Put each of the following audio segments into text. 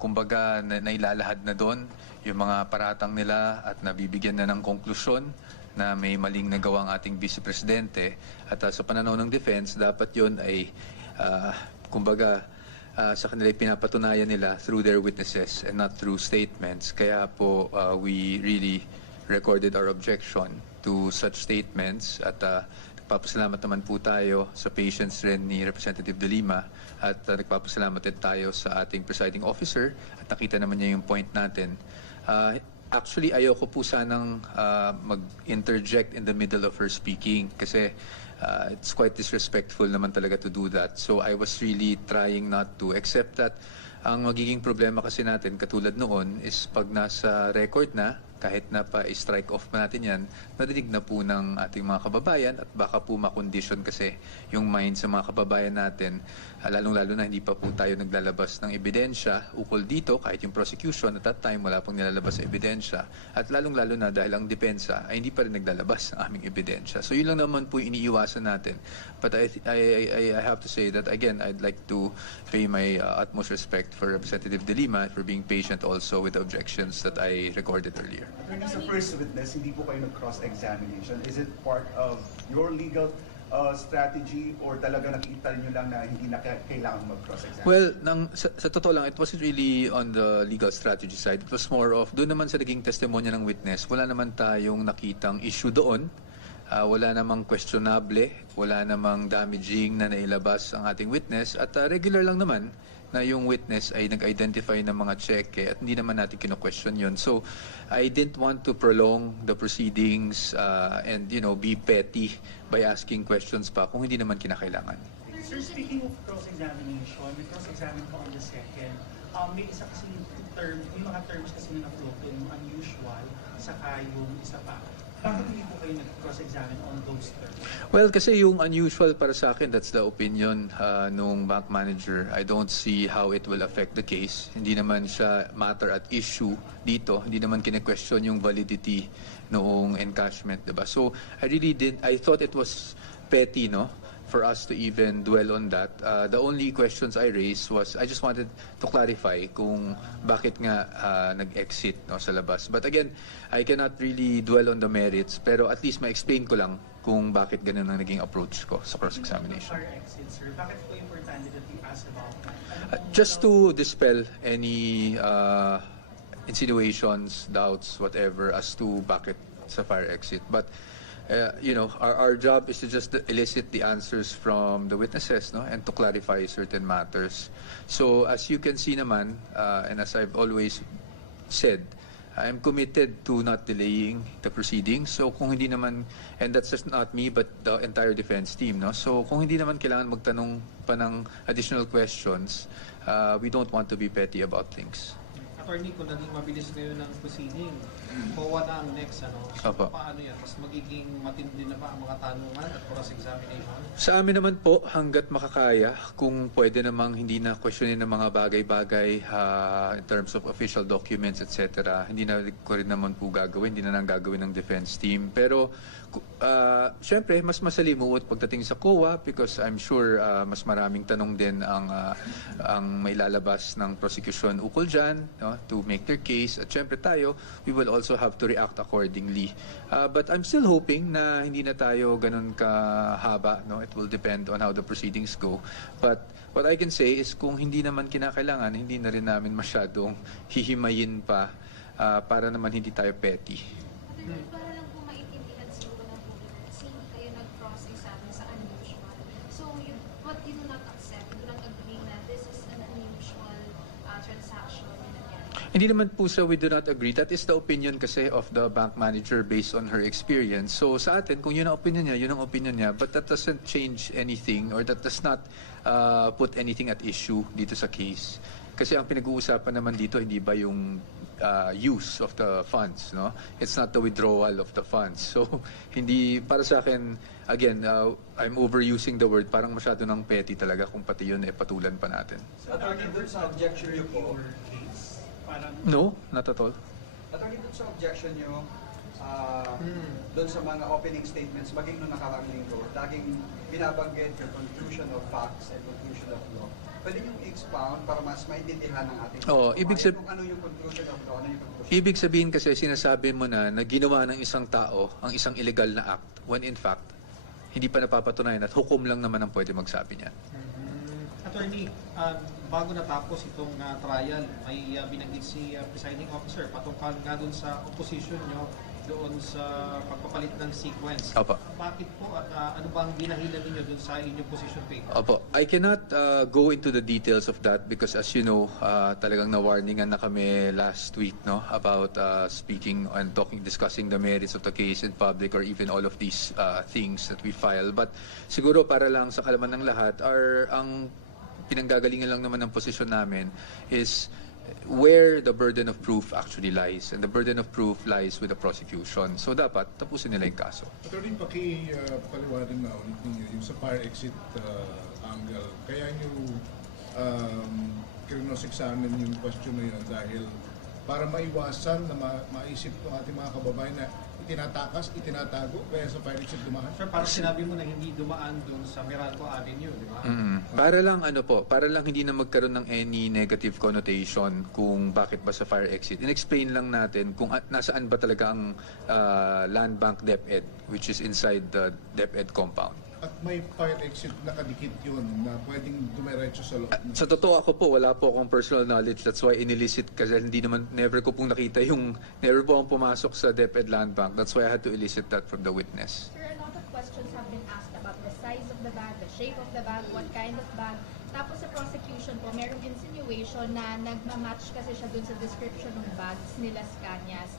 kumbaga nailalahad na doon yung mga paratang nila at nabibigyan na ng konklusyon na may maling nagawa ang ating Vice Presidente. At sa pananaw ng defense, dapat yon ay kumbaga sa kanila pinapatunayan nila through their witnesses and not through statements. Kaya po we really recorded our objection to such statements at nagpapasalamat naman po tayo sa patience rin ni Representative De Lima at nagpapasalamat din tayo sa ating presiding officer at nakita naman niya yung point natin. Actually, ayoko po sanang mag-interject in the middle of her speaking kasi it's quite disrespectful naman talaga to do that. So I was really trying not to, except that ang magiging problema kasi natin katulad noon is pag nasa record na, kahit na pa-strike off pa natin yan, nadinig na po ng ating mga kababayan at baka po makondisyon kasi yung mind sa mga kababayan natin, lalong-lalo na hindi pa po tayo naglalabas ng ebidensya ukol dito, kahit yung prosecution at that time wala pong nilalabas ng ebidensya at lalong-lalo na dahil ang depensa ay hindi pa rin naglalabas ng aming ebidensya. So yun lang naman po iniiwasan natin. But I have to say that again, I'd like to pay my utmost respect for Representative De Lima for being patient also with the objections that I recorded earlier. Attorney, sa first witness, hindi po kayo nag-cross-examination. Is it part of your legal strategy or talaga nakita nyo lang na hindi na kailangan mag-cross-examine? Well, sa totoo lang, it wasn't really on the legal strategy side. It was more of, doon naman sa naging testimonya ng witness, wala naman tayong nakitang issue doon. Wala namang questionable, wala namang damaging na nailabas ang ating witness at regular lang naman na yung witness ay nag-identify ng mga cheque at hindi naman natin kino-question yun. So, I didn't want to prolong the proceedings and, be petty by asking questions pa kung hindi naman kinakailangan. Sir, speaking of cross-examination, may cross-examine po on the second. May isa kasi term, may mga terms kasi na na-float yung unusual, saka yung isa pa. Bakit hindi po kayo nag-cross-examine on those terms? Well, kasi yung unusual para sa akin, that's the opinion nung bank manager. I don't see how it will affect the case. Hindi naman siya matter at issue dito. Hindi naman kine-question yung validity noong encashment, diba? So, I thought it was petty, no? For us to even dwell on that. The only questions I raised was, I just wanted to clarify kung bakit nga nag-exit sa labas. But again, I cannot really dwell on the merits, pero at least ma-explain ko lang kung bakit ganun ang naging approach ko sa cross-examination. Car exit, sir. Bakit po importante that you ask about that? Just to dispel any insinuations, doubts, whatever, as to bakit sa fire exit. But our job is to just elicit the answers from the witnesses, no, and to clarify certain matters. So as you can see naman, and as I've always said, I'm committed to not delaying the proceedings. So kung hindi naman, and that's just not me, but the entire defense team, no. So kung hindi naman kailangan magtanong pa ng additional questions, we don't want to be petty about things. Attorney, kung naging mabilis kayo ng proceeding, COA na ang next, So, Opo. paano yan? Mas magiging matindi na ba ang mga tanungan at cross-examination? Sa amin naman po, hanggat makakaya, kung pwede namang hindi na questionin ng mga bagay-bagay in terms of official documents, etc., hindi na ko rin naman po gagawin, hindi na nang gagawin ng defense team. Pero, syempre, mas masalimuot pagdating sa COA because I'm sure mas maraming tanong din ang mailalabas ng prosecution ukol dyan, no, to make their case. At syempre tayo, we will also have to react accordingly. But I'm still hoping na hindi na tayo ganun kahaba. No? It will depend on how the proceedings go. But what I can say is kung hindi naman kinakailangan, hindi na rin namin masyadong hihimayin pa para naman hindi tayo petty. Para lang po maintindihan siguro ng public, kasi hindi kayo nag-cross-examine sa unusual. So, what you do not accept, you do not agree na this is an unusual transaction na nangyari. Hindi naman po sa we do not agree. That is the opinion kasi of the bank manager based on her experience. So sa atin, kung yun ang opinion niya, yun ang opinion niya. But that doesn't change anything or that does not put anything at issue dito sa case. Kasi ang pinag-uusapan naman dito, hindi ba yung use of the funds, no? It's not the withdrawal of the funds. So hindi, para sa akin, again, I'm overusing the word, parang masyado ng petty talaga kung pati yun patulan pa natin. Attorney, dun sa objection niyo po, No, not at all. attorney, dun sa objection niyo, dun sa mga opening statements, maging nung nakaraang linggo, laging binabanggit yung conclusion of facts and conclusion of law. Pwede nyo i-expound para mas maintindihan ng ating Oo, ibig kung ano yung conclusion of law, ano yung conclusion. Ibig sabihin kasi sinasabi mo na ginawa ng isang tao ang isang illegal na act when in fact hindi pa napapatunayan at hukom lang naman ang pwede magsabi niyan. Attorney, bago natapos itong trial, may binanggit si presiding officer patungkol nga doon sa opposition nyo doon sa pagpapalit ng sequence. Opo. Bakit po at ano ba ang binahilan ninyo doon sa inyong position paper? Opo, I cannot go into the details of that because as you know, talagang na-warningan na kami last week about speaking and discussing the merits of the case in public or even all of these things that we file. But siguro para lang sa kalaman ng lahat, ang pinanggagalingan lang naman ng posisyon namin is where the burden of proof actually lies. And the burden of proof lies with the prosecution. So dapat tapusin nila yung kaso. Attorney, paliwanag na ulit ninyo yung sa fire exit angle. Kaya nyo cross-examine yung question na yun dahil para maiwasan na maisip ng ating mga kababayan na itinatakas, itinatago kaya sa fire exit dumaan. Sir, parang sinabi mo na hindi dumaan doon sa Meralco Avenue, di ba? Para lang hindi na magkaroon ng any negative connotation kung bakit ba sa fire exit. In-explain lang natin kung nasaan ba talaga ang land bank DepEd, which is inside the DepEd compound. At may fire exit nakadikit yun na pwedeng dumiretso sa loob. Sa totoo ako po, wala po akong personal knowledge. That's why inilicit kasi never ko pong nakita never po akong pumasok sa DepEd Land Bank. That's why I had to elicit that from the witness. Sir, a lot of questions have been asked about the size of the bag, the shape of the bag, what kind of bag. Tapos sa prosecution po, merong insinuation na nagmamatch kasi siya dun sa description ng bags nila Scanias.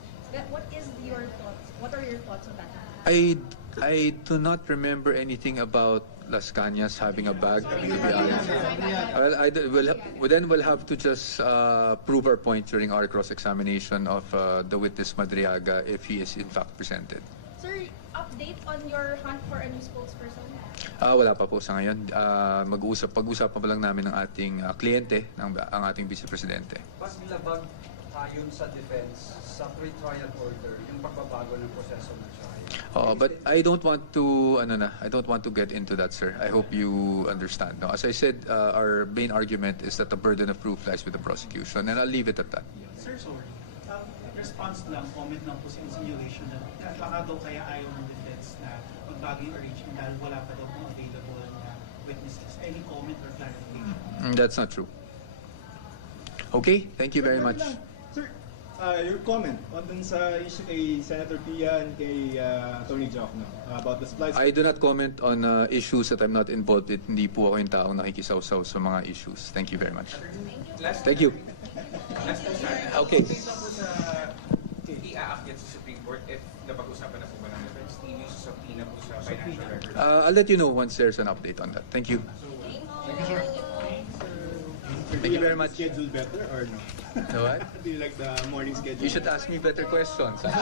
What is your thoughts? What are your thoughts on that? I do not remember anything about Las Cañas having a bag, to be honest. Then we'll have to just prove our point during our cross-examination of the witness Madriaga if he is in fact presented. Sir, update on your hunt for a new spokesperson? Wala pa po sa ngayon. Pag-uusapan pa lang namin ng ating kliyente, ang ating vice-presidente. Paglabag ayon sa defense sa pre-trial order, yung pagbabago ng proseso ng trial. But I don't want to get into that, sir. I hope you understand. No? As I said, our main argument is that the burden of proof lies with the prosecution, and I'll leave it at that. Sir, sorry. Response lang, comment lang po sa insinuation na baka daw kaya ayaw ng defense na magbago yung arrangement dahil wala pa daw kung available na witnesses. Any comment or clarification? That's not true. Okay, thank you very much. Sir, your comment on dun sa issue kay Senator Pia and kay Attorney Jokno about the supplies. I do not comment on issues that I'm not involved in. Hindi po ako yung taong nakikisawsaw sa mga issues. Thank you very much. Thank you. Okay. Iaakyat sa Supreme Court if napag-usapan na po ba ng defense team yung subpoena po sa financial records? I'll let you know once there's an update on that. Thank you. Thank you, sir. Thank you very much. Schedule better or no? No, what? Do you like the morning schedule? You should ask me better questions. Pero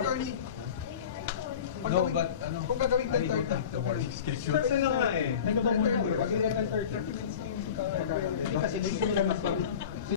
attorney, No, but kung gagawin 10:30, Kasi na nga eh. Kasi